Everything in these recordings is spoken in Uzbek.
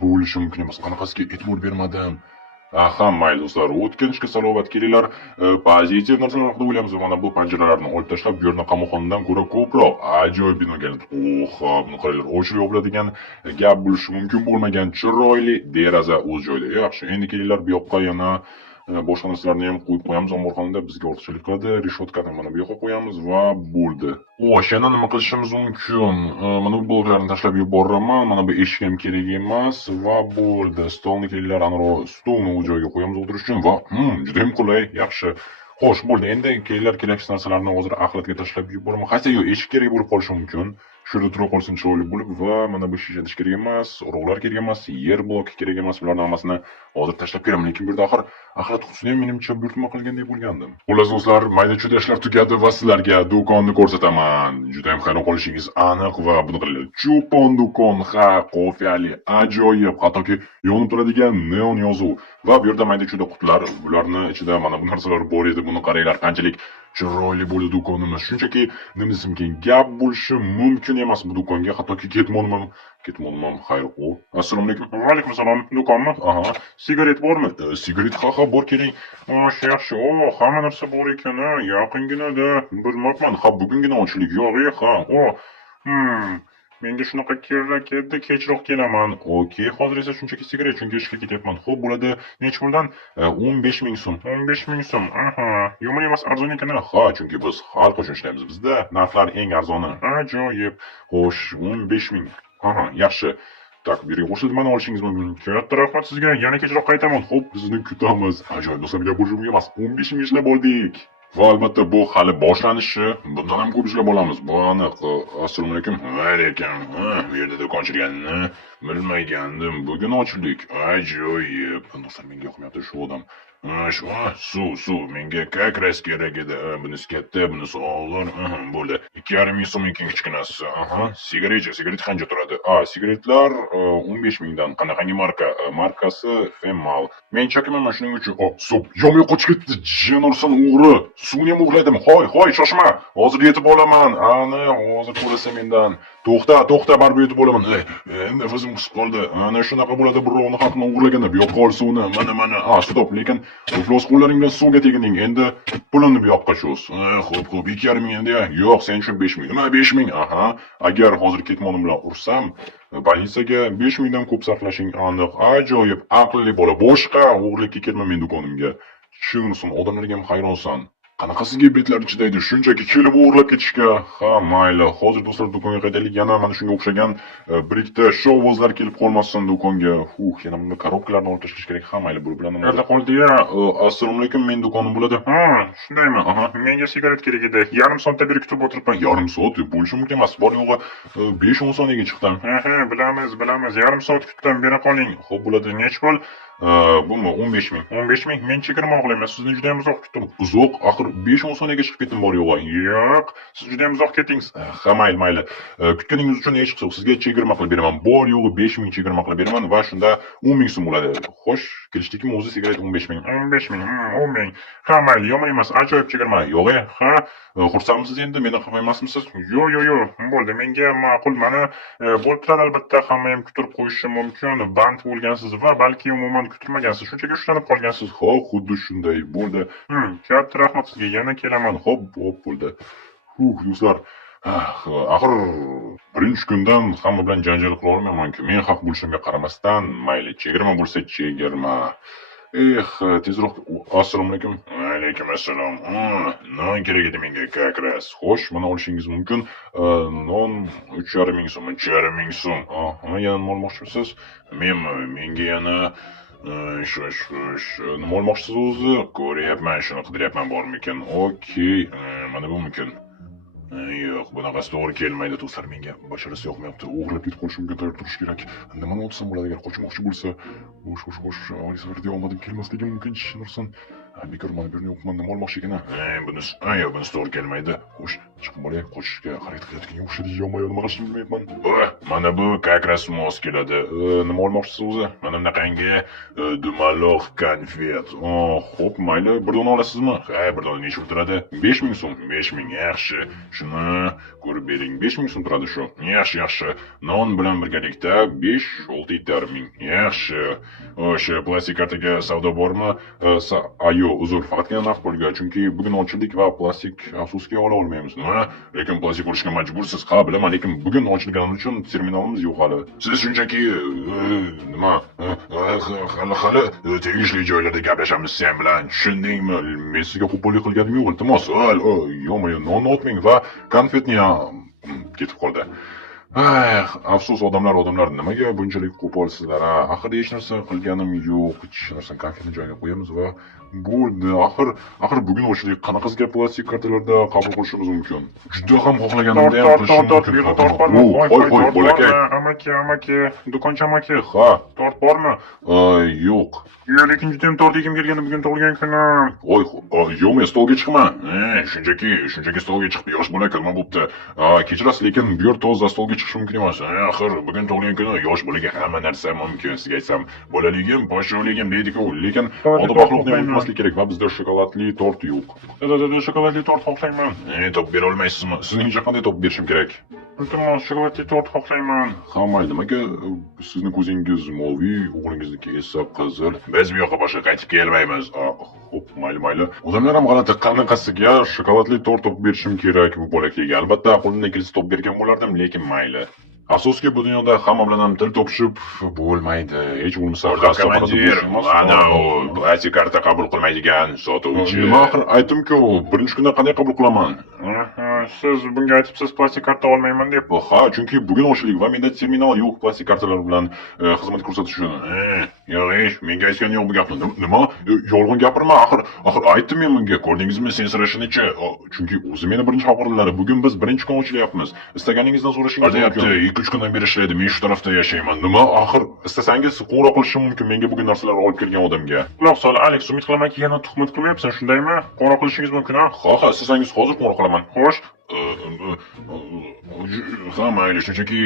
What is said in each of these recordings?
bo'lishi mumkin emas. Qanaqasiga e'tibor bermadim. Aha, mayli do'stlar, o'tkinishga salovat kelinglar. Pozitiv narsalar haqida o'ylaymiz. Mana bu panjaralarni olib tashlab, bu yerni qamoqxonadan ko'ra ko'proq ajoyib bino keldi. Oha, buni qaranglar, ochib yopiladigan gap bo'lishi mumkin bo'lmagan chiroyli deraza o'z joyida. Yaxshi, endi kelinglar bu yoqqa yana boshqa narsalarni ham qo'yib qo'yamiz. Omborxonada bizga ortiqchalik qiladi. Reshotkani mana bu yoqqa qo'yamiz va bo'ldi. Xo'sh, yana nima qilishimiz mumkin? Mana bu bloklarni tashlab yuboraman. Mana bu eshik ham kerak emas va bo'ldi. Stolni kelinglar, aniq stolni o'z joyiga qo'yamiz o'tirish uchun va juda ham qulay. Yaxshi. Xo'sh, bo'ldi. Endi kelinglar, keraksiz narsalarni hozir axlatga tashlab yuboraman. Qaysi yo'q, eshik kerak bo'lib qolishi mumkin. Shu yerda tura qolsin chiroyli bo'lib va mana bu shisha idish kerak emas, o'roqlar kerak emas, yer bloki kerak emas. Bularni hammasini hozir tashlab beraman. Lekin bu yerda axir axlat qutisini ham menimcha buyurtma qilgandek bo'lgandim. Xullas do'stlar, mayda-chuyda ishlar tugadi va sizlarga do'konni ko'rsataman. Juda ham hayron qolishingiz aniq va buni qilinglar. Cho'pon do'kon, ha, qofiyali, ajoyib, hattoki yonib turadigan neon yozuv va bu yerda mayda-chuyda qutilar, bularni ichida mana bu narsalar bor edi. Buni qaranglar, qanchalik chiroyli bo'ldi do'konimiz. Shunchaki nima desam ekan, gap bo'lishi mumkin emas bu do'konga. Hattoki ketmonman, xayr. Assalomu alaykum. Va alaykum assalom. Do'konmi? Aha. Sigaret bormi? Sigaret ha, bor, keling. Yaxshi. Hamma narsa bor ekan, yaqinginada. Bilmoqman. Ha, bugungina ochlik yo'q, ha. Menga shunaqa kerak edi, kechroq kelaman. Okey, hozir esa shunchaki sigaret, chunki ishga ketyapman. Xo'p, bo'ladi. Necha puldan? 15,000 so'm. 15,000 so'm. Aha, yomon emas, arzon ekan. Ha, chunki biz xalq uchun ishlaymiz. Bizda narxlar eng arzoni. Ajoyib. Xo'sh, 15,000. Aha, yaxshi. Tak, bir yo'qsiz mana olishingiz mumkin. Katta rahmat sizga. Yana kechroq qaytaman. Xo'p, bizni kutamiz. Ajoyib do'stlar, gap bo'lishi emas. 15,000 ishlab oldik. Va albatta bu hali boshlanishi. Bundan ham ko'p ishlab olamiz. Bu aniq. Assalomu alaykum. Va alaykum. Bu yerda do'konchiligini bilmagandim. Bugun ochildik. Ajoyib. Do'stlar, menga yoqmayapti shu odam. Suv. Menga как раз kerak edi. Bunisi katta, bunisi og'ir. Bo'ldi. 2,5 so'm ekan kichkinasi. Sigaret qancha turadi? Sigaretlar 15,000 dan. Qanaqangi marka? Markasi Femal. Men chakaman shuning uchun. Suv. Yomay qochib ketdi. Jinorson o'g'ri. Suvni ham o'g'irladim. Hoy, shoshma. Hozir yetib olaman. Ana, hozir ko'rasan mendan. To'xta, baribir yetib olaman. Nafasim qisib qoldi. Ana shunaqa bo'ladi, birovni haqni o'g'irlaganda. Bu yoqqa ol suvni. Mana. Stop, lekin iflos qo'llaring bilan suvga teginding. Endi pulini bu yoqqa cho'z. Xo'p, 2,5 endi. Yo'q, sen uchun 5,000. Nima 5,000? Aha. Agar hozir ketmonim bilan ursam, politsiyaga 5,000 dan ko'p sarflashing aniq. Ajoyib, aqlli bola. Boshqa o'g'irlikka kelma men do'konimga. Tushunsin, odamlarga ham hayronsan. Qanaqasiga betlari chidaydi shunchaki kelib o'g'irlab ketishga. Ha, mayli. Hozir do'stlar do'konga qaytaylik. Yana mana shunga o'xshagan bir ikkita shovvozlar kelib qolmasin do'konga. Yana bunga korobkalarni olib tashlash kerak. Ha, mayli, bu bilan nima yerda qoldi-ya? Assalomu alaykum, men do'konim bo'ladi. Ha, shundaymi? Aha, menga sigaret kerak edi. Yarim soatdan beri kutib o'tiribman. Yarim soat bo'lishi mumkin emas. Bor yo'g'i 5-10 soniyaga chiqdim. Bilamiz. Yarim soat kutdim, bera qoling. Xo'p, bo'ladi. Necha pul? Bumi 15,000. 15,000? Men chegirma o'g'layman. Sizni juda ham uzoq kutdim. Uzoq? Axir 5-10 soniyaga chiqib ketdim bor yo'g'i. Yo'q, siz juda ham uzoq ketdingiz. Ha, mayli. Kutganingiz uchun hech qilib sizga chegirma qilib beraman. Bor yo'g'i 5,000 chegirma qilib beraman va shunda 10,000 so'm bo'ladi. Xo'sh, kelishdikmi? O'zi sigaret 15,000. 15,000. 10,000. Ha, mayli, yomon emas. Ajoyib chegirma. Yo'q, ha. Xursandmisiz endi? Mendan xafa emasmisiz? Yo'q. Bo'ldi. Menga ma'qul. Mana bo'lib turadi albatta. Hamma ham kutirib qo'yishi mumkin. Band bo'lgansiz va balki umuman kutilmagansiz. Shunchaki ushlanib qolgansiz. Xo'p, xuddi shunday bo'ldi. Katta rahmat sizga. Yana kelaman. Xo'p, bo'ldi. Do'stlar, axir birinchi kundan hamma bilan janjal qila olmayman-ku. Men haq bo'lishimga qaramasdan, mayli, chegirma bo'lsa chegirma. Tezroq. Assalomu alaykum. Va alaykum assalom. Non kerak edi menga как раз. Xo'sh, mana olishingiz mumkin. Non 3,5 so'm, 3,5 so'm. Yana nima olmoqchisiz? Menga yana nima olmoqchisiz o'zi? Ko'ryapman, shuni qidiryapman bormikan. Okey, mana bu mumkin. Yo'q, bunaqasi to'g'ri kelmaydi do'stlar, menga basharasi yoqmayapti. O'g'irlab ketib qolishi mumkin, tayyor turish kerak. Nimani olsam bo'ladi agar qochmoqchi bo'lsa? Xo'sh, avval safarda olmadim, kelmasligi mumkin. Nursan, bekor mana bu yerni yo'qman, nima olmoqchi ekan? Bunisi to'g'ri kelmaydi. Xo'sh, chiqib olay, qochishga harakat qilayotganga o'xshaydi. Yo'q, nima qilishni bilmayapman. Mana bu как раз mos keladi. Nima olmoqchisiz o'zi? Mana bunaqangi dumaloq konfet. Xo'p, mayli, bir dona olasizmi? Ha, bir dona necha turadi? 5000 so'm. 5000 yaxshi. Shuni ko'rib bering. 5000 so'm turadi shu. Yaxshi. Non bilan birgalikda 5-6 ming. Yaxshi. O'sha plastik kartaga savdo bormi? Ayo, uzr, faqatgina naqd pulga, chunki bugun ochildik va plastik afsuski ola olmaymiz. Nima? Lekin plastik olishga majbursiz. Ha, bilaman, lekin bugun ochilgani uchun terminalimiz yo'q hali. Siz shunchaki nima? Hali tegishli joylarda gaplashamiz sen bilan. Tushundingmi? Men sizga qo'pollik qilganim yo'q, iltimos. Yo'q, non otmang va konfetni ham ketib qoldi. Afsus odamlar, nimaga bunchalik qo'polsizlar? Axir hech narsa qilganim yo'q. Hech narsani konfetni joyiga qo'yamiz va bo'ldi. Axir bugun ochlik qanaqasiga plastik kartalarda qabul qilishimiz mumkin. Juda ham xohlaganimda ham qilishim mumkin. Qo'y, bolakay. Amaki, do'konchi amaki. Ha, tort bormi? Yo'q. Lekin juda ham tort yegim kelgandi bugun tug'ilgan kunim. Yo'q, men stolga chiqman. Shunchaki stolga chiqib yosh bola kirma bo'pti. Kechirasiz, lekin bu yer toza stolga chiqish mumkin emas. Axir bugun tug'ilgan kuni yosh bolaga hamma narsa mumkin. Sizga aytsam, bolaligim, podshohligim deydi-ku, lekin odob-axloqni unutmaslik kerak va bizda shokoladli tort yo'q. Shokoladli tort xohlayman. Topib bera olmaysizmi? Sizningcha qanday topib berishim kerak? Iltimos, shokoladli tort xohlayman. Ha, mayli, nimaga sizni ko'zingiz moviy, o'g'lingizniki esa qizil? Biz bu yoqqa boshqa qaytib kelmaymiz. Xo'p, mayli. Odamlar ham g'alati, qanaqasiga shokoladli tort topib berishim kerak bu bolakayga. Albatta, qo'limdan kelsa topib bergan bo'lardim, lekin mayli. Afsuski bu dunyoda hamma bilan ham til topishib bo'lmaydi. Hech bo'lmasa komandir, mana u plastik karta qabul qilmaydigan sotuvchi. Nima axir aytdim-ku, birinchi kunda qanday qabul qilaman? Siz bunga aytibsiz plastik karta olmayman deb. Ha, chunki bugun ochlik va menda terminal yo'q plastik kartalar bilan xizmat ko'rsatish uchun. Yo'q, menga aytgan yo'q bu gapni. Nima? Yolg'on gapirma, axir aytdim men bunga. Ko'rdingizmi sensirashinichi? Chunki o'zi meni birinchi xabarlari. Bugun biz birinchi kun ochlayapmiz. Istaganingizdan so'rashingiz mumkin. 2-3 kundan beri ishlaydi. Men shu tarafda yashayman. Nima? Axir istasangiz qo'ng'iroq qilishim mumkin menga bugun narsalarni olib kelgan odamga. Quloq sol, Alex, umid qilamanki yana tuhmat qilmayapsan, shundaymi? Qo'ng'iroq qilishingiz mumkin, ha? Ha, istasangiz hozir qo'ng'iroq qilaman. Xo'sh. Ha, mayli, shunchaki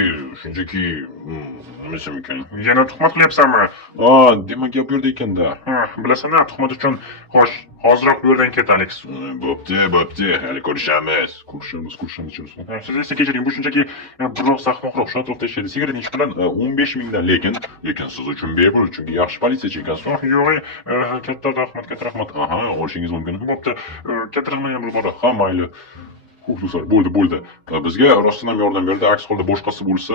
nimasi mumkin? Yana tuhmat qilyapsanmi? Demak gap bu yerda ekanda. Bilasan-a, tuhmat uchun xo'sh, hoziroq bu yerdan ket, Alex. Bo'pti, hali ko'rishamiz. Siz esa kechiring, bu shunchaki biroz sahmoqroq shu atrofda ishlaydi. Sigaret ichish bilan 15 mingdan, lekin siz uchun bepul, chunki yaxshi politsiyachi ekansiz. Yo'q, katta rahmat. Aha, olishingiz mumkin. Bo'pti, keltirilmagan bo'lib bor. Ha, mayli. Do'stlar, bo'ldi. Bizga rostdan ham yordam berdi. Aks holda boshqasi bo'lsa,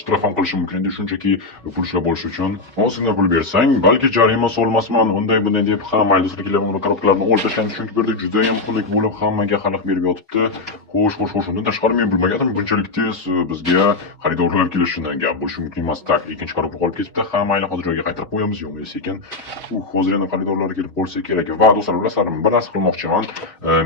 shtraf ham qilishi mumkin edi. Shunchaki pul ishlab olish uchun. Ozgina pul bersang, balki jarima solmasman. Bunday deb hamma do'stlarga korobkalarni olib tashlaymiz. Chunki bu yerda juda ham xunuk bo'lib hammaga xalaq berib yotibdi. Xo'sh. Undan tashqari men bilmagandim bunchalik tez bizga xaridorlar kelishini. Gap bo'lishi mumkin emas. Tak, ikkinchi korobka qolib ketibdi. Mayli, hozir joyga qaytarib qo'yamiz. Yo'q, sekin. Hozir yana xaridorlar kelib qolsa kerak. Va do'stlar, bilasizlarmi, bir narsa qilmoqchiman.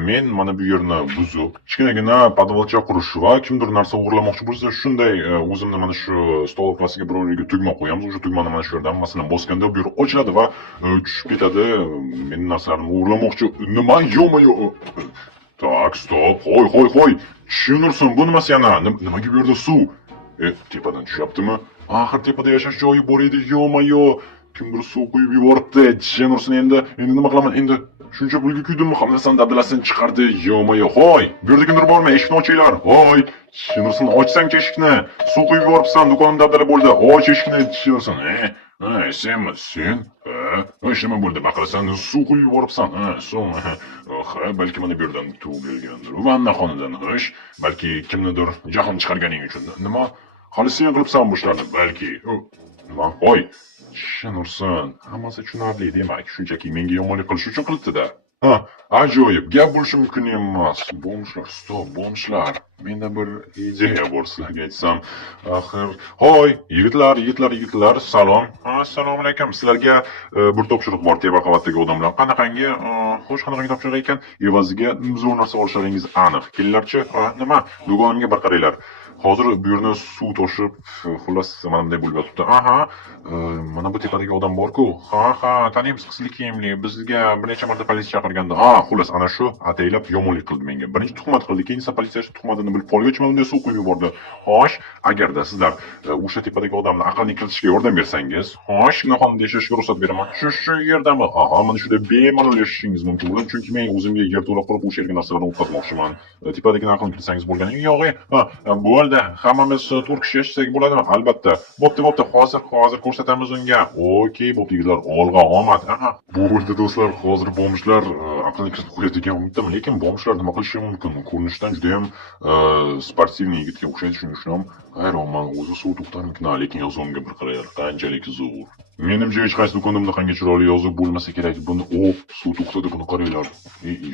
Men mana bu yerni buzib, kichkinagina podvalcha qurish va kimdir narsa o'g'irlamoqchi bo'lsa, shunday o'zimni mana shu stol orqasiga biror yerga tugma qo'yamiz. O'sha tugmani mana shu yerdan masalan bosganda bu yer ochiladi va tushib ketadi. Mening narsalarimni o'g'irlamoqchi. Nima? Yo'q. Tak, stop. Qo'y. Tushunursin, bu nimasi yana? Nimaga bu yerda suv? Tepadan tushyaptimi? Axir tepada yashash joyi bor edi. Yo'q. Kimdir suv quyib yuboribdi. Tushunursin, endi nima qilaman? Endi shuncha pulga kuydimmi? Hammasini dabdalasini chiqardi. Yo'q. Hoy, bu yerda kimdir bormi? Eshikni ochinglar. Hoy, tushunursin, ochsang eshikni. Suv quyib yuboribsan, do'konim dabdala bo'ldi. Och eshikni, tushunursin. Senmi? Sen? Nima bo'ldi? Baqirasan, suv quyib yuboribsan. So'ng. Balki mana bu yerdan tug'ilgandir. Vannaxonadan, xo'sh, balki kimnidir jahon chiqarganing uchun. Nima? Hali sen qilibsan bu ishlarni, balki. Nima? Hoy, tushunursin. Hammasi tushunarli, demak, shunchaki menga yomonlik qilish uchun qilibdi-da. Ajoyib, gap bo'lishi mumkin emas. Bomshlar. Menda bir ideya bor sizlarga aytsam. Axir, hoy, yigitlar, salom. Assalomu alaykum. Sizlarga bir topshiriq bor, teva qavatdagi odamlar. Qanaqangi? Xo'sh, qanaqangi topshiriq ekan? Evaziga zo'r narsa olishlaringiz aniq. Kelinglarchi? Nima? Do'konimga bir qaranglar. Hozir bu yerni suv toshib, xullas mana bunday bo'lib yotibdi. Aha, mana bu tepadagi odam bor-ku. Ha, taniymiz, qizlik kiyimli. Bizga bir necha marta politsiya chaqirganda. Xullas ana shu ataylab yomonlik qildi menga. Birinchi tuhmat qildi, keyin esa politsiyachi tuhmatini bilib qolgach, mana bunday suv quyib yubordi. Xo'sh, agarda sizlar o'sha tepadagi odamni aqlni kiritishga yordam bersangiz, xo'sh, gunohxonada yashashga ruxsat beraman. Shu yerdami? Mana shunda bemalol yashashingiz mumkin bo'ladi, chunki men o'zimga yer to'la qurib o'sha yerga narsalarni o'tkazmoqchiman. Tepadagini aqlni kiritsangiz bo'lgani yo'q. Bo'ldi, hammamiz 4 kishi yashasak bo'ladimi? Albatta. Bo'pti, hozir ko'rsatamiz unga. Okey, bo'pti yigitlar, olg'a omad. Bo'ldi do'stlar, hozir bomshlar aqlni kiritib qo'yadigan umiddaman, lekin bomshlar nima qilishi mumkin? Ko'rinishdan juda ham sportivniy yigitga o'xshaydi, shuning uchun ham hayronman. O'zi suv to'xtarmikin, lekin yozuvimga bir qaraylar, qanchalik zo'r. Menimcha hech qaysi do'konda bunaqangi chiroyli yozuv bo'lmasa kerak. Buni suv to'xtadi, buni qaranglar.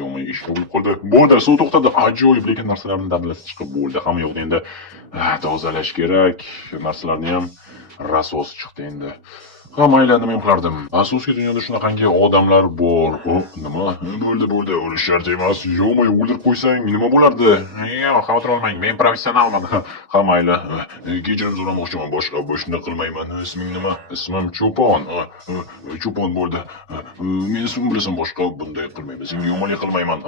Yomon ish bo'lib qoldi. Bo'ldi, suv to'xtadi. Ajoyib, lekin narsalarni damlasi chiqib bo'ldi. Hamma yoqni endi tozalash kerak. Narsalarni ham rasosi chiqdi endi. Mayli, nima ham qilardim. Afsuski, dunyoda shunaqangi odamlar bor. Nima? Bo'ldi, o'lish shart emas. Yo'q, o'ldirib qo'ysang nima bo'lardi? Yo'q, xavotir olmang, men professionalman. Mayli. Kechirim so'ramoqchiman, boshqa shunday qilmayman. Isming nima? Ismim Cho'pon. Cho'pon bo'ldi. Men ismim bilasan, boshqa bunday qilmayman. Senga yomonlik qilmayman.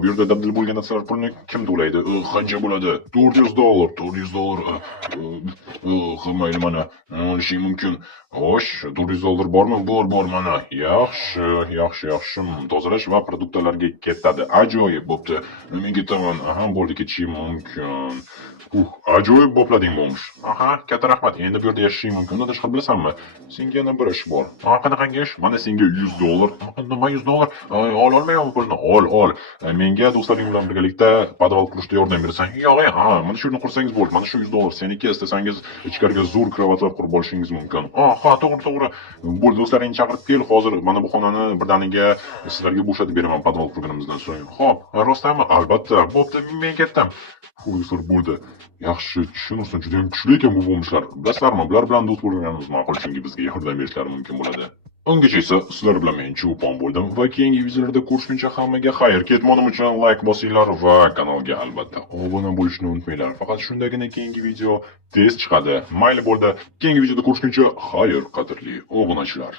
Bu yerda dabdil bo'lgan narsalar pulini kim to'laydi? Qancha bo'ladi? $400. Mayli, mana olishing mumkin. Xo'sh, $400 bormi? Bor, mana. Yaxshi. Tozalash va produktlarga ketadi. Ajoyib, bo'pti. Men ketaman. Bo'ldi, ketishim mumkin. Ajoyib bo'plading bomsh. Katta rahmat. Endi bu yerda yashashing mumkin. Undan tashqari bilasanmi? Senga yana bir ish bor. Qanaqangi ish? Mana senga $100. Nima $100? Olmayman pulni. Ol. Menga do'stlaring bilan birgalikda podval qurishda yordam berasan. Yo'q, mana shu yerni qursangiz bo'ldi. Mana shu $100 seniki. Istasangiz ichkariga zo'r kravatlar qurib olishingiz mumkin. To'g'ri. Bo'ldi, do'stlaringni chaqirib kel. Hozir mana bu xonani birdaniga sizlarga bo'shatib beraman podval qurganimizdan so'ng. Xo'p, rostmi? Albatta. Bo'pti, men ketdim. Do'stlar, bo'ldi. Yaxshi, tushunursan, juda ham kuchli ekan bu bomshlar. Bilasizlarmi, bular bilan do'st bo'lganimiz ma'qul, chunki bizga yordam berishlari mumkin bo'ladi. Ungacha esa sizlar bilan men Cho'pon bo'ldim va keyingi videolarda ko'rishguncha hammaga xayr. Ketmonim uchun like bosinglar va kanalga albatta obuna bo'lishni unutmanglar. Faqat shundagina keyingi video tez chiqadi. Mayli, bo'ldi. Keyingi videoda ko'rishguncha xayr, qadrli obunachilar.